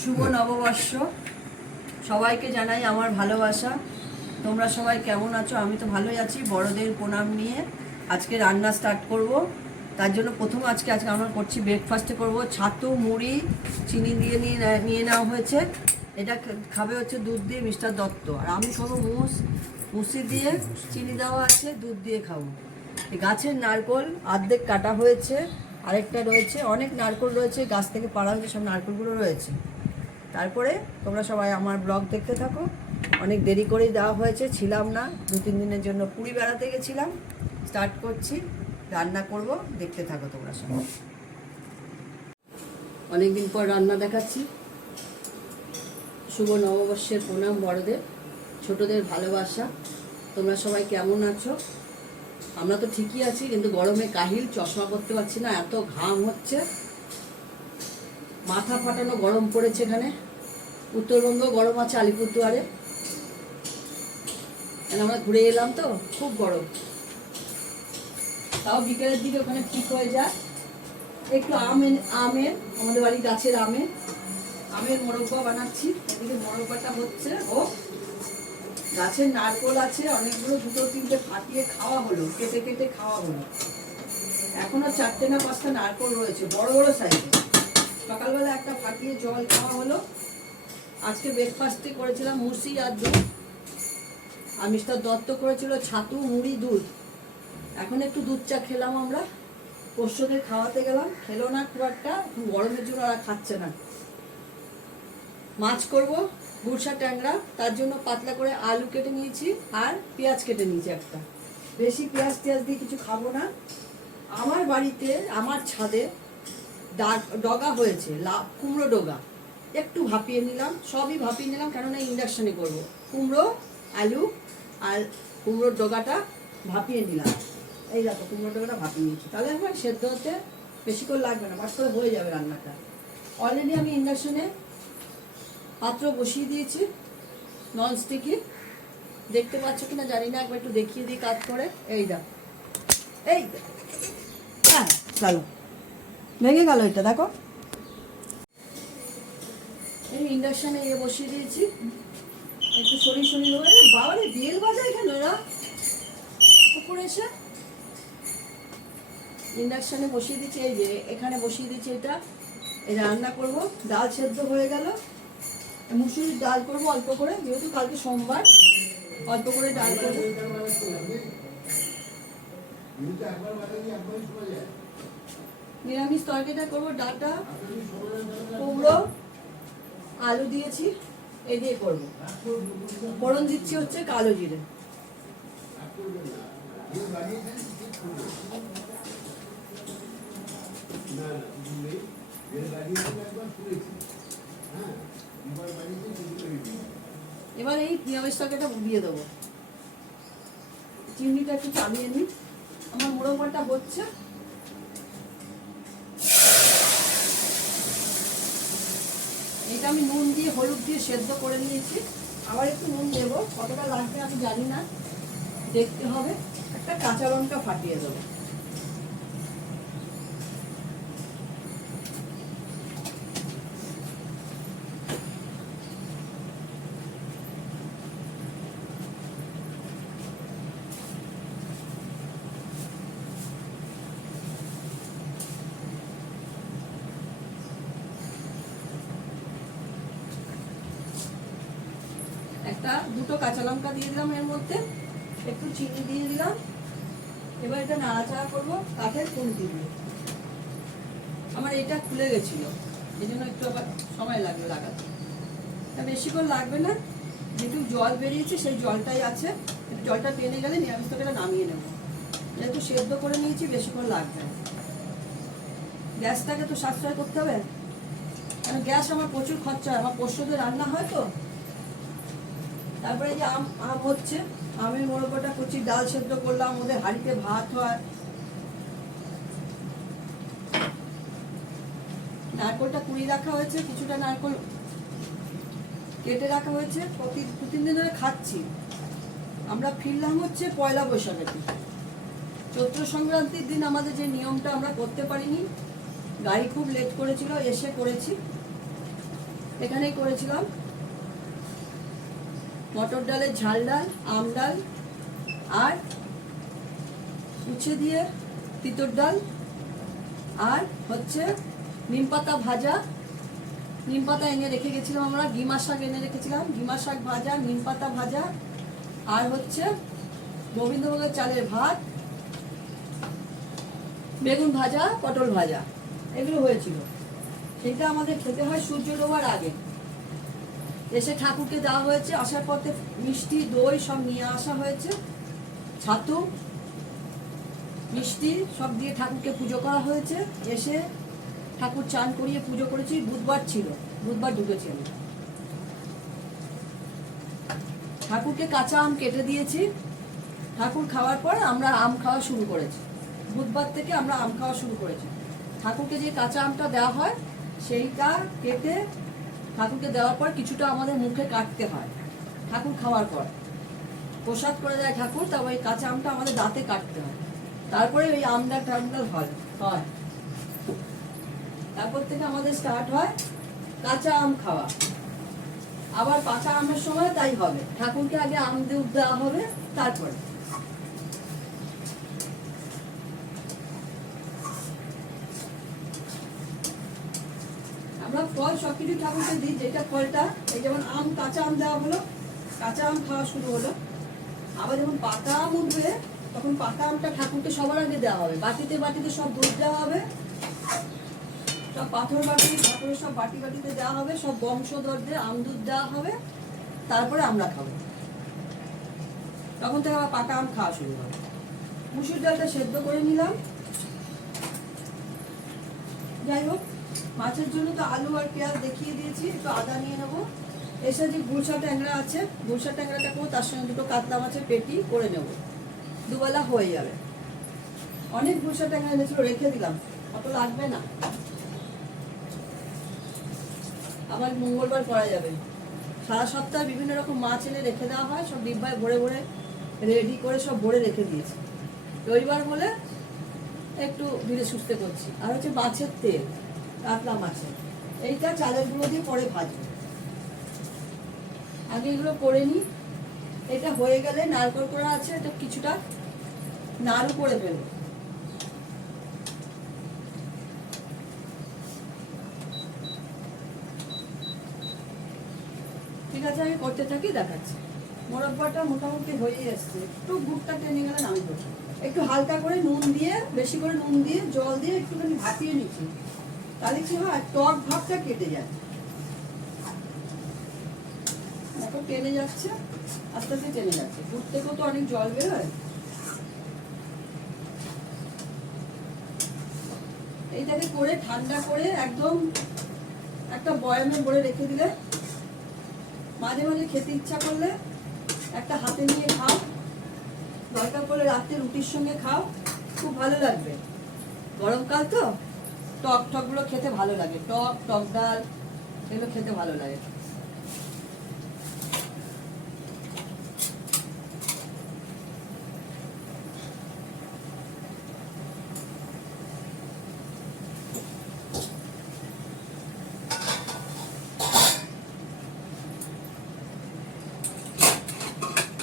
শুভ নববর্ষ সবাইকে জানাই আমার ভালোবাসা। তোমরা সবাই কেমন আছো? আমি তো ভালোই আছি। বড়দের প্রণাম নিয়ে আজকে রান্না স্টার্ট করব। তার জন্য প্রথম আজকে আমরা করছি ব্রেকফাস্টে করব ছাতু মুড়ি চিনি দিয়ে নিয়ে নেওয়া হয়েছে। এটা খাবে হচ্ছে দুধ দিয়ে মিস্টার দত্ত, আর আমি খাবো মুসি দিয়ে চিনি দেওয়া আছে, দুধ দিয়ে খাবো। এই গাছের নারকোল অর্ধেক কাটা হয়েছে, আরেকটা রয়েছে, অনেক নারকোল রয়েছে, গাছ থেকে পাড়া হয়েছে, সব নারকোলগুলো রয়েছে। তারপরে তোমরা সবাই আমার ব্লগ দেখতে থাকো। অনেক দেরি করেই দেওয়া হয়েছে, ছিলাম না 2-3 দিনের জন্য, পুরী বেড়াতে গেছিলাম। স্টার্ট করছি, রান্না করব, দেখতে থাকো তোমরা সবাই। অনেকদিন পর রান্না দেখাচ্ছি। শুভ নববর্ষের প্রণাম বড়দের, ছোটদের ভালোবাসা। তোমরা সবাই কেমন আছো? আমরা তো ঠিকই আছি, কিন্তু গরমে কাহিল, চশমা করতে পারছি না, এত ঘাম হচ্ছে, মাথা ফাটানো গরম পড়েছে। এখানে উত্তরবঙ্গ গরম আছে, আলিপুরদুয়ারে আমরা ঘুরে এলাম তো, খুব গরম। তাও বিকেলের দিকে ওখানে ঠিক হয়ে যায়। একটু আমের আমাদের বাড়ির গাছের আমের মোরব্বা বানাচ্ছি। এদিকে মোরব্বাটা হচ্ছে, ও গাছের নারকোল আছে অনেকগুলো, 2-3টে ফাটিয়ে খাওয়া হলো, কেটে কেটে খাওয়া হলো। এখনো 4টে না 5টা নারকোল রয়েছে, বড় বড় সাইজে। সকালবেলা একটা ফাটিয়ে জল খাওয়া হলো। আজকে ব্রেকফাস্টে করেছিলাম মুসি আর দুধ, আর মিস্টার দত্ত করেছিল ছাতু মুড়ি দুধ। এখন একটু দুধ চা খেলাম আমরা, পোষ্যদের খাওয়াতে গেলাম, খেলো না খুব একটা, গরমের জন্য ওরা খাচ্ছে না। মাছ করব গুড়সা ট্যাংরা, তার জন্য পাতলা করে আলু কেটে নিয়েছি আর পেঁয়াজ কেটে নিয়েছি একটা। বেশি পেঁয়াজ দিয়ে কিছু খাবো না। আমার বাড়িতে আমার ছাদে ডগা হয়েছে, কুমড়ো ডগা, একটু ভাপিয়ে নিলাম, সবই ভাপিয়ে নিলাম, কেননা ইন্ডাকশানে করবো। কুমড়ো আলু আর কুমড়োর ডগাটা ভাপিয়ে নিলাম। এই দেখো কুমড়ো ডগাটা ভাপিয়ে নিয়েছি, তাহলে আমার সেদ্ধ হতে বেশিক্ষণ লাগবে না, বাস করে হয়ে যাবে রান্নাটা। অলরেডি আমি ইন্ডাকশনে পাত্র বসিয়ে দিয়েছি, ননস্টিকি। দেখতে পাচ্ছ কিনা জানি না, একবার একটু দেখিয়ে দিই কাজ করে। এই দেখো, এই হ্যাঁ চলো, ভেঙে গেল এটা, দেখো। এই ইন্ডাকশনে বসিয়ে দিয়েছি, একটু শরীর হয়ে। বাবারে বেল বাজায় কেন এরা উপরে এসে? ইন্ডাকশনে বসিয়ে দিচ্ছি, এই যে এখানে বসিয়ে দিচ্ছি। এটা রান্না করব। ডাল সেদ্ধ হয়ে গেল, মুসুরির ডাল করবো অল্প করে, যেহেতু কালকে সোমবার, অল্প করে ডাল করবো। নিরামিষ তরকারিটা করবো, ডাটা কুমড়ো আলু দিয়েছি, এই দিয়ে করবো। ফোড়ন দিচ্ছি হচ্ছে কালো জিরে। এবার এই নিরামিষ তরকারিটা দিয়ে দেবো। চিংড়িটা একটু চালিয়ে নিই, আমার মোড়কটা হচ্ছে। এটা আমি নুন দিয়ে হলুদ দিয়ে সেদ্ধ করে নিয়েছি, আবার একটু নুন দেবো, কতটা লাগবে আমি জানি না, দেখতে হবে। একটা কাঁচা লঙ্কা ফাটিয়ে দেবো। দুটো কাঁচা লঙ্কা দিয়ে দিলাম, এর মধ্যে একটু চিনি দিয়ে দিলাম। এবার এটা নাড়াচাড়া করবো কাঠের খুন্তি দিয়ে। আমার এটা খুলে গেছিল, এই জন্য একটু আবার সময় লাগবে লাগাতে। এটা বেশিক্ষণ লাগবে না, যেটু জল বেরিয়েছে সেই জলটাই আছে, জলটা টেনে গেলে নিরামিষ তরকারিটা নামিয়ে নেবো। যেহেতু সেদ্ধ করে নিয়েছি, বেশিক্ষণ লাগবে না। গ্যাসটাকে তো সাশ্রয় করতে হবে, কারণ গ্যাস আমার প্রচুর খরচা হয়, আমার পোষ্যদের রান্না হয় তো। তারপরে যে আম হচ্ছে, আমের মোড়কটা করছি, ডাল সেদ্ধ করলাম, ওদের হাঁড়িতে ভাত হয়। নারকোলটা কুড়িয়ে রাখা হয়েছে, কিছুটা নারকোল কেটে রাখা হয়েছে, 2-3 দিন ধরে খাচ্ছি। আমরা ফিরলাম হচ্ছে পয়লা বৈশাখের দিন, চৈত্র সংক্রান্তির দিন। আমাদের যে নিয়মটা আমরা করতে পারিনি, গাড়ি খুব লেট করেছিল, এসে করেছি। এখানেই করেছিলাম মটর ডালের ঝাল ডাল, আম ডাল, আর উচ্ছে দিয়ে তিতর ডাল, আর হচ্ছে নিম পাতা ভাজা। নিম পাতা এনে রেখে গেছিলাম আমরা, গিমা শাক এনে রেখেছিলাম, গিমা শাক ভাজা, নিম পাতা ভাজা, আর হচ্ছে গোবিন্দভোগের চালের ভাত, বেগুন ভাজা, পটল ভাজা, এগুলো হয়েছিল। সেটা আমাদের খেতে হয় সূর্য ডোবার আগে। এসে ঠাকুরকে দেওয়া হয়েছে, আসার পথে মিষ্টি দই সব নিয়ে আসা হয়েছে, ছাতু মিষ্টি সব দিয়ে ঠাকুরকে পুজো করা হয়েছে। এসে ঠাকুর চান করিয়ে পুজো করেছি। বুধবার ছিল, বুধবার ঢুকেছি আমি। ঠাকুরকে কাঁচা আম কেটে দিয়েছি। ঠাকুর খাওয়ার পর আমরা আম খাওয়া শুরু করেছি। বুধবার থেকে আমরা আম খাওয়া শুরু করেছি। ঠাকুরকে যে কাঁচা আমটা দেওয়া হয় সেইটা কেটে ঠাকুরকে দেওয়ার পর কিছুটা আমাদের মুখে কাটতে হয়। ঠাকুর খাওয়ার পর প্রসাদ করে দেয় ঠাকুর, তবে ওই কাঁচা আমটা আমাদের দাঁতে কাটতে হয়। তারপরে ওই আমডাল টামডাল হয়। তারপর থেকে আমাদের স্টার্ট হয় কাঁচা আম খাওয়া। আবার পাকা আমের সময় তাই হবে, ঠাকুরকে আগে আম দুধ দেওয়া হবে, তারপরে আমরা ফল সবকিছু ঠাকুরকে দিই। যেটা ফলটা, এই যেমন আম, কাঁচা আম দেওয়া হলো, কাঁচা আম খাওয়া শুরু হলো। আবার যখন পাকা আম উঠবে তখন পাকা আমটা ঠাকুরকে সবার আগে দেওয়া হবে। বাটিতে বাটিতে সব দুধ দেওয়া হবে, সব পাথর বাটি ঠাকুরের সব বাটি বাটিতে দেওয়া হবে, সব বংশধরদের আম দুধ দেওয়া হবে, তারপরে আমরা খাবো। তখন থেকে আবার পাকা আম খাওয়া শুরু হবে। মুসুর ডালটা সেদ্ধ করে নিলাম। যাই হোক, মাছের জন্য তো আলু আর পেঁয়াজ দেখিয়ে দিয়েছি, একটু আদা নিয়ে নেবো। এসে যে গুলশা ট্যাংরা আছে, গুলশা ট্যাংরাটাকেও তার সঙ্গে দুটো কাতলা মাছের পেটি করে নেব, দুবেলা হয়ে যাবে। অনেক গুলশা ট্যাংরা এনেছিল, রেখে দিলাম, অত লাগবে না, আবার মঙ্গলবার করা যাবে। সারা সপ্তাহে বিভিন্ন রকম মাছ এনে রেখে দেওয়া হয়, সব ডিব্বায় ভরে ভরে রেডি করে সব ভরে রেখে দিয়েছি। রবিবার বলে একটু ধীরে সুস্থে করছি। আর হচ্ছে মাছের তেল, কাতলা মাছের, এইটা চালের গুঁড়ো দিয়ে পরে ভাজবো। আগে এগুলো করে নিই। এটা হয়ে গেলে নারকোল করা আছে, এটা কিছুটা নাড়ু করে ফেলবো। ঠিক আছে, আমি করতে থাকি, দেখাচ্ছি। মোরব্বাটা মোটামুটি হয়ে এসছে, একটু গুড়টা টেনে গেলে নামবো। একটু হালকা করে নুন দিয়ে, বেশি করে নুন দিয়ে, জল দিয়ে একটুখানি ভাপিয়ে নিচ্ছি, তাহলে কি হয়, টক ভাবটা কেটে যায়। এখন টেনে যাচ্ছে, আস্তে আস্তে টেনে যাচ্ছে। গুড় থেকেও তো অনেক জল বেরোয়। এইটাকে করে ঠান্ডা করে একদম একটা বয়ামে ভরে রেখে দিলে মাঝে মাঝে খেতে ইচ্ছা করলে একটা হাতে নিয়ে খাও, দরকার পড়লে রাত্রে রুটির সঙ্গে খাও, খুব ভালো লাগবে। গরমকাল তো টক টকগুলো খেতে ভালো লাগে, টক টক ডাল এগুলো খেতে ভালো লাগে।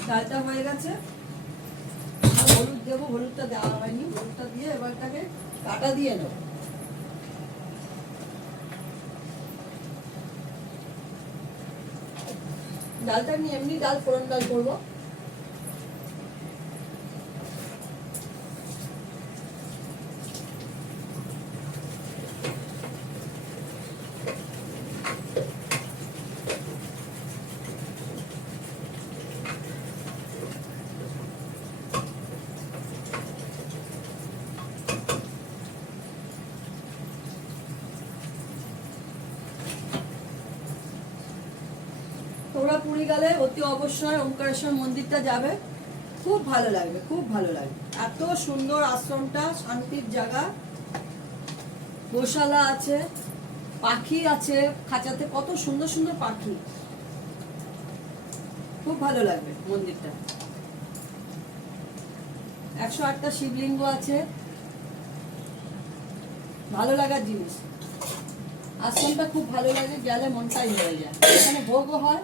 ডালটা হয়ে গেছে, হলুদ দেবো, হলুদটা দেওয়া হয়নি, হলুদটা দিয়ে এবারটাকে কাটা দিয়ে নেব। ডালটা নিয়ে এমনি ডাল, ফোড়ন ডাল করবো। তোমরা পুরী গেলে অতি অবশ্যই ওমকারেশ্বর মন্দিরটা যাবে, খুব ভালো লাগবে, খুব ভালো লাগবে। এত সুন্দর আশ্রমটা, শান্তির জায়গা, গোশালা আছে, পাখি আছে খাঁচাতে, কত সুন্দর সুন্দর পাখি, খুব ভালো লাগবে মন্দিরটা। 108টা শিবলিঙ্গ আছে, ভালো লাগার জিনিস। আশ্রমটা খুব ভালো লাগে, গেলে মনটাই হয়ে যায়। এখানে ভোগও হয়।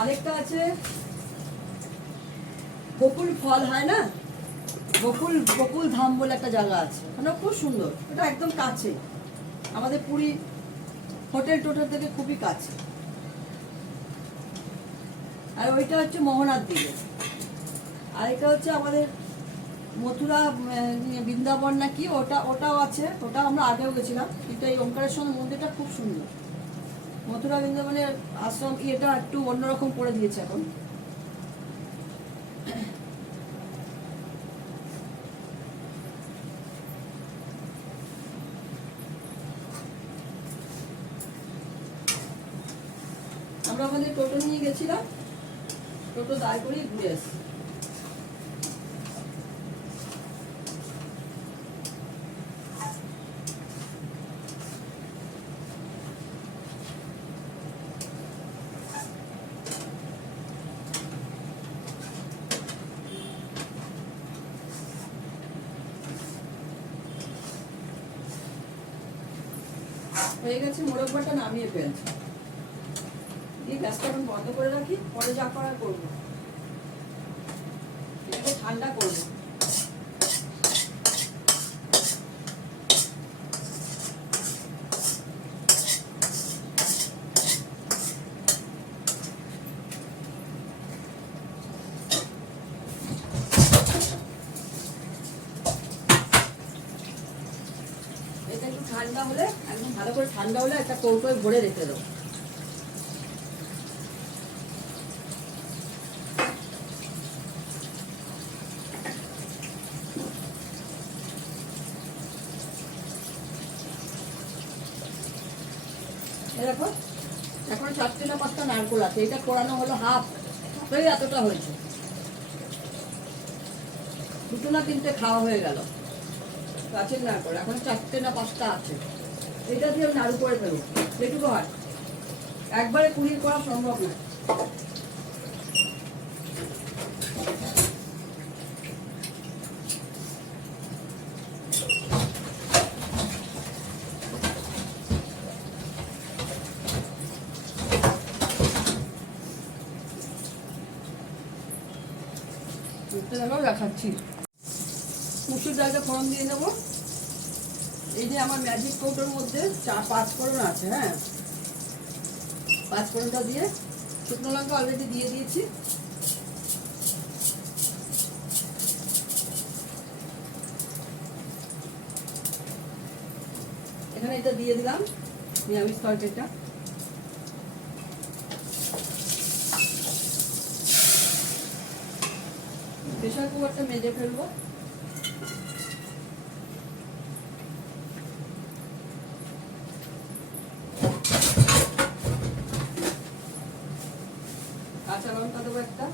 আরেকটা আছে বকুল ফল হয় না, বকুল ধাম বলে একটা জায়গা আছে, ওখানে খুব সুন্দর। এটা একদম কাছে, আমাদের পুরী হোটেল টোটেল থেকে খুবই কাছে। আর ওইটা হচ্ছে মোহনার দিকে। আর এটা হচ্ছে আমাদের মথুরা বৃন্দাবন নাকি, ওটাও আছে। ওটা আমরা আগেও গেছিলাম, কিন্তু এই ওঙ্কারেশ্বর মন্দিরটা খুব সুন্দর। মথুরা বৃন্দাবনের আশ্রম এটা একটু অন্যরকম করে দিয়েছে এখন। আমরা আমাদের টোটো নিয়ে গেছিলাম, টোটো দাঁড় করিয়ে ঘুরে আসি। হয়ে গেছে, মোরব্বাটা নামিয়ে ফেলছি। এই গ্যাসটা এখন বন্ধ করে রাখি, পরে যা করার করবো। এটাকে ঠান্ডা করবো। এটা একটু ঠান্ডা হলে, একদম ভালো করে ঠান্ডা হলে একটা কৌটোয় ভরে রেখে দেবো। দেখো এখন 4টে না 5টা নারকোল আছে, এটা কোরানো হলো হাফ, এতটা হয়েছে। 2 না 3টে খাওয়া হয়ে গেল গাছের নারকোল, এখন 4টে না 5টা আছে। এটা দিয়ে নাড়ু করে ফেলবো, যেটুকু হয়। একবারে কুড়িয়ে করা সম্ভব না। দেখাচ্ছি, মুসুর ডালটা ফোড়ন দিয়ে নেবো। এই যে আমার ম্যাজিক কৌটোর মধ্যে 5 ফোড়ন আছে। হ্যাঁ, 5 ফোড়নটা দিয়ে, শুকনো লঙ্কা অলরেডি দিয়ে দিয়েছি। এখানে এটা দিয়ে দিলাম, নিরামিষ তরকারিটা। প্রেশার কুকারটা মেজে ফেলবো। কাঁচা লঙ্কা দেবো একটা,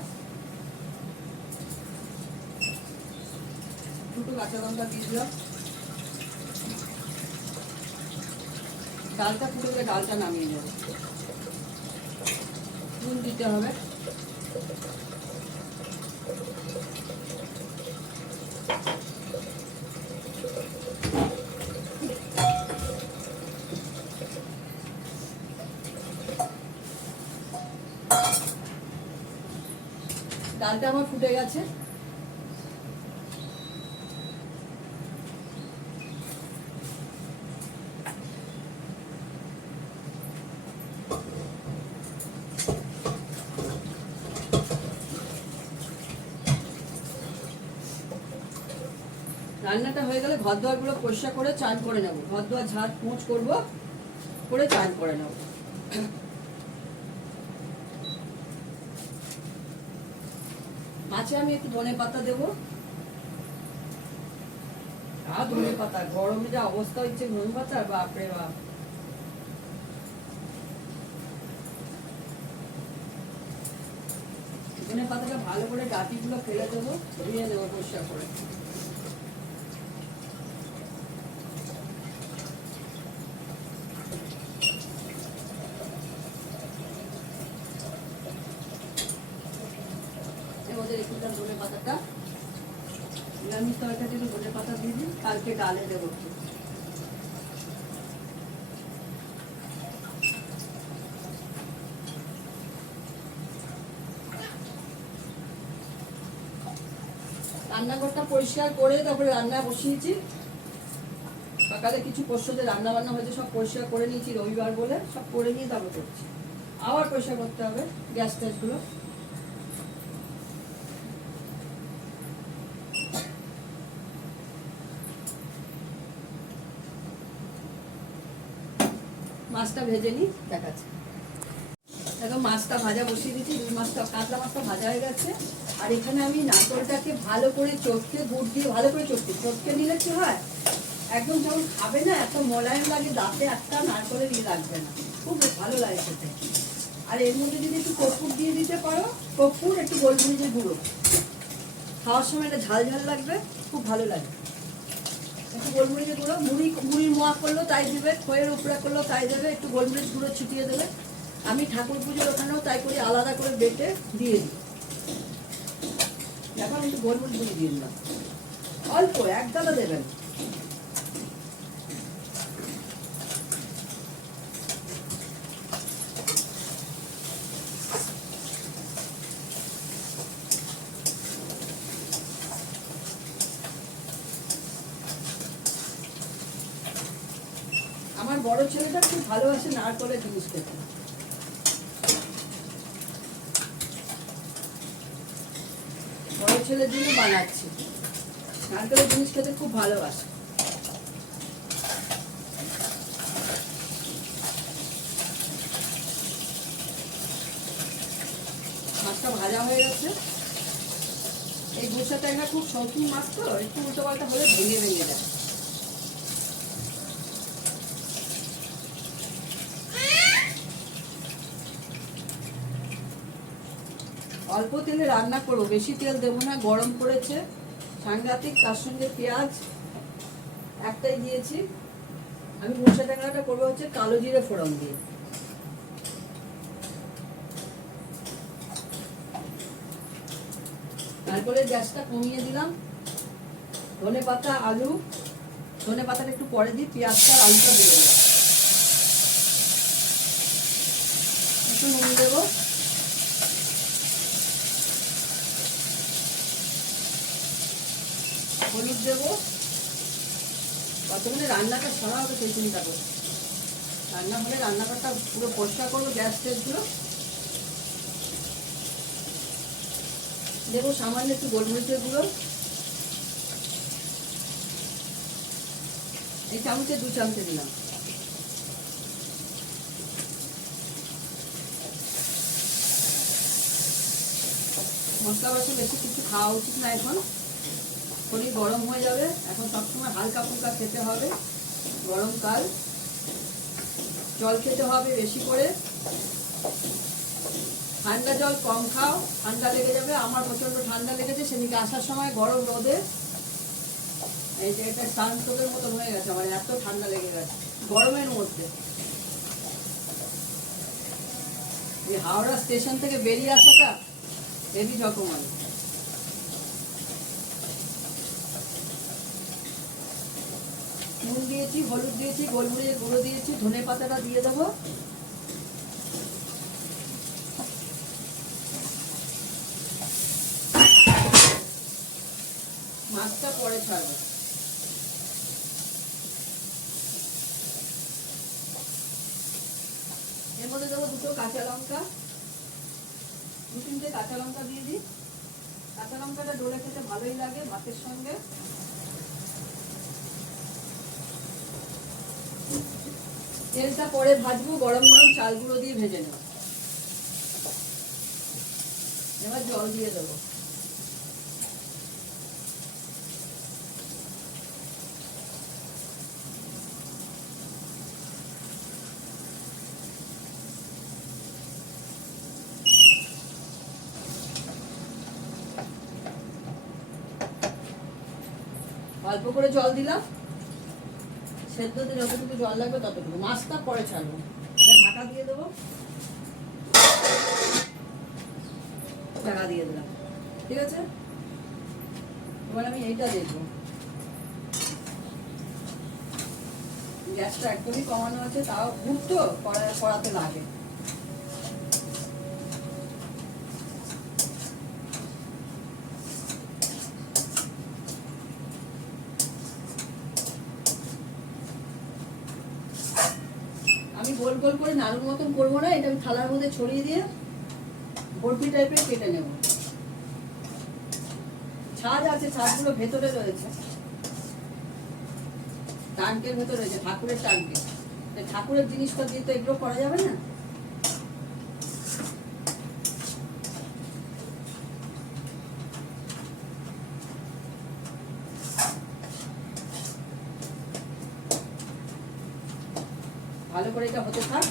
2টো কাঁচা লঙ্কা দিয়ে দিলাম। ডালটা ফুটে গেলে ডালটা নামিয়ে দেবো। নুন দিতে হবে। ডালটা আমার ফুটে গেছে। রান্নাটা হয়ে গেলে ঘর দুয়ারগুলো পরিষ্কার করে চান করে নেবো। ঘর দুয়ার ঝাড় পোঁছ করবো, করে চান করে নেবো। মাছে আমি একটু ধনে পাতা দেবো। আর ধনে পাতা গরমে যা অবস্থা হচ্ছে, ধনে পাতা বাপরে বাপ। ধনে পাতাটা ভালো করে ডাঁটিগুলো ফেলে দেবো, ধুয়ে নেবো পরিষ্কার করে। এর মধ্যে একটু ধনে পাতাটা, নিরামিষ তরকারিতে একটু ধনে পাতা দিয়ে দিই। কালকে ডালে দেবো একটু। রান্নাঘরটা পরিষ্কার করে তারপরে রান্না বসিয়েছি। সকালে কিছু পোষ্যদের রান্না বান্না হয়েছে, সব পরিষ্কার করে নিয়েছি রবিবার বলে, সব করে নিয়ে তারপর করছি। আবার পরিষ্কার করতে হবে গ্যাস ট্যাসগুলো। মাছটা ভেজে নিই, দেখাচ্ছি। দেখো মাছটা ভাজা বসিয়ে দিচ্ছি, রুই মাছটা কাতলা মাছটা ভাজা হয়ে গেছে। আর এখানে আমি নারকেলটাকে ভালো করে চটকে, গুড় দিয়ে ভালো করে চটকে নিলে কি হয়, একদম যখন খাবে না এত মোলায়েম লাগে, দাঁতে একটা নারকেলের লাগবে না, খুব ভালো লাগে খেতে। আর এর মধ্যে যদি একটু কর্পূর দিয়ে দিতে পারো, কর্পূর একটু গোলমরিচের গুঁড়ো, খাওয়ার সময় একটা ঝাল ঝাল লাগবে, খুব ভালো লাগে। একটু গোলমরিচের গুঁড়ো, মুড়ির মোয়া করলেও তাই দেবে, খয়ের উপরে করলেও তাই দেবে, একটু গোলমরিচ গুঁড়ো ছিটিয়ে দেবে। আমি ঠাকুর পুজোর ওখানেও তাই করি, আলাদা করে বেটে দিয়ে দিই। এখন একটু গোলমরিচ গুঁড়ো দিয়ে দিলাম, অল্প, এক গাদা দেবেন। আমার বড় ছেলেটা খুব ভালোবাসে নারকেলের জিনিস খেতে। বড় ছেলের জন্য বানাচ্ছি, নারকেলের জিনিস খেতে খুব ভালোবাসে। মাছটা ভাজা হয়ে গেছে। এই গুঁড়া ট্যাংরা খুব শৌখিন মাছ তো, একটু উল্টো পাল্টা হলে ভেঙে ভেঙে যায়। অল্প তেলে রান্না করবো, বেশি তেল দেবো না, গরম করেছে সাংঘাতিক। তার সঙ্গে পেঁয়াজ একটাই দিয়েছি। আমি গুঁড়া ট্যাংরাটা করবো হচ্ছে কালো জিরে ফোড়ন দিয়ে। তারপরে গ্যাসটা কমিয়ে দিলাম। ধনে পাতা, আলু, ধনে পাতাটা একটু পরে দিই, পেঁয়াজটা আলুটা দিয়ে দিলাম। একটু নুন দেবো, হলুদ দেবো। কতক্ষণে রান্নাটা সারা হবে সেই চিন্তা করছি। রান্না হলে রান্নাঘরটা পুরো পরিষ্কার করবো, গ্যাস ট্যাসগুলো দেবো। সামান্য একটু গোলমরিচের গুঁড়ো, এই চামচে 2 চামচে দিলাম। মশলা বাসে বেশি কিছু খাওয়া উচিত না, এখন শরীর গরম হয়ে যাবে। এখন সবসময় হালকা ফুলকা খেতে হবে, গরমকাল। জল খেতে হবে বেশি করে, ঠান্ডা জল কম খাও, ঠান্ডা লেগে যাবে। আমার প্রচন্ড ঠান্ডা লেগেছে, সেদিকে আসার সময় গরম রোদে এই যে এটা শান্তদের মতন হয়ে গেছে, আমার এত ঠান্ডা লেগে গেছে গরমের মধ্যে। এই হাওড়া স্টেশন থেকে বেরিয়ে আসাটা হেভি রকমের। নুন দিয়েছি, হলুদ দিয়েছি, গোলমরিচের গুঁড়ো দিয়েছি, ধনে পাতাটা দিয়ে দেবো। মাছটা পরে ছাড়বো। এর মধ্যে দেবো 2টো কাঁচা লঙ্কা, 2-3টে কাঁচা লঙ্কা দিয়ে দিই। কাঁচা লঙ্কাটা ডলে খেতে ভালোই লাগে ভাতের সঙ্গে। তেলটা পরে ভাজবো, গরম গরম চাল গুঁড়ো দিয়ে ভেজে নেব। এবার জল দিয়ে দেবো। অল্প করে জল দিলাম, সেদ্ধতে যতটুকু জল লাগবে ততটুকু। মাছটা পরে ছাড়বো, ঢাকা দিয়ে দেবো। ঢাকা দিয়ে দিলাম, ঠিক আছে। এবার আমি এইটা দেখবো, গ্যাসটা একদমই কমানো আছে, তাও উঠতো কড়াতে লাগে। আমি গোল গোল করে নাড়ুর মতন করবো না, এটা আমি থালার মধ্যে ছড়িয়ে দিয়ে বরফি টাইপের কেটে নেব। ছাঁচ আছে, ছাঁচগুলো ভেতরে রয়েছে, টানকের ভেতরে রয়েছে, ঠাকুরের টানকে। ঠাকুরের জিনিসটা দিয়ে তো এগুলো করা যাবে না। ভালো করে এটা হতে থাক,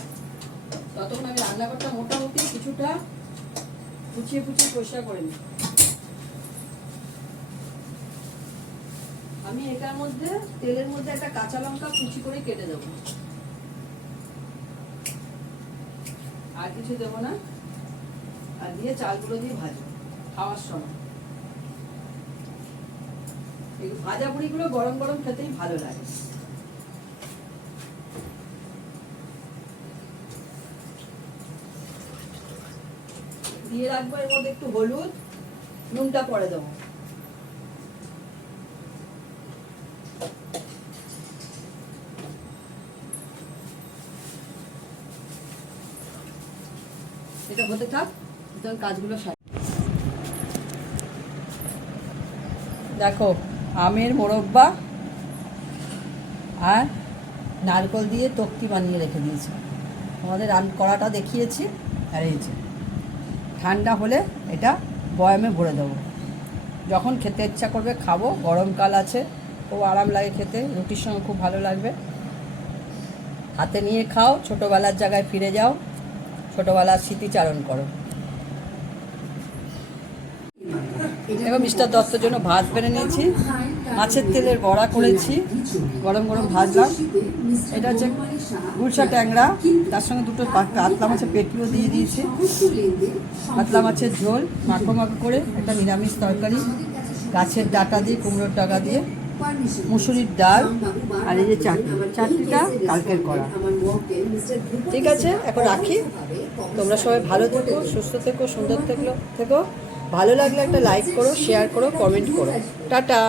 ততক্ষণ আমি রান্নাঘরটা মোটামুটি কিছুটা গুছিয়ে পরিষ্কার করে নিই। আমি এটার মধ্যে তেলের মধ্যে একটা কাঁচা লঙ্কা কুচি করে কেটে দেবো, আর কিছু দেবো না। আর দিয়ে চালগুলো দিয়ে ভাজবো খাওয়ার সময়। এই ভাজা পুরিগুলো গরম গরম খেতেই ভালো লাগে। দিয়ে রাখবো এর মধ্যে একটু হলুদ, নুনটা পরে দেবো। এটা হতে থাক, কাজগুলো সারি। দেখো আমের মোরব্বা আর নারকেল দিয়ে তক্তি বানিয়ে রেখে দিয়েছি। আমাদের কড়াটা দেখিয়েছি। আর এই যে ঠান্ডা হলে এটা বয়ামে ভরে দেবো, যখন খেতে ইচ্ছা করবে খাবো। গরমকাল আছে, খুব আরাম লাগে খেতে, রুটির সঙ্গে খুব ভালো লাগবে। হাতে নিয়ে খাও, ছোটোবেলার জায়গায় ফিরে যাও, ছোটোবেলার স্মৃতিচারণ করো। এবার মিস্টার দত্তর জন্য ভাত বেড়ে নিয়েছি, মাছের তেলের বড়া করেছি, গরম গরম ভাজলাম। এটা হচ্ছে গুলশা ট্যাংরা, তার সঙ্গে দুটো কাতলা মাছের পেটিও দিয়ে দিয়েছি। কাতলা মাছের ঝোল মাখো মাখো করে একটা নিরামিষ তরকারি, গাছের ডাঁটা দিয়ে, কুমড়োর ডাঁটা দিয়ে, মুসুরির ডাল, আর এই যে চাটনিটা কালকের করা। ঠিক আছে, এখন রাখি। তোমরা সবাই ভালো থেকো, সুস্থ থেকো, সুন্দর থেকো। ভালো লাগলে একটা লাইক করো, শেয়ার করো, কমেন্ট করো। টাটা।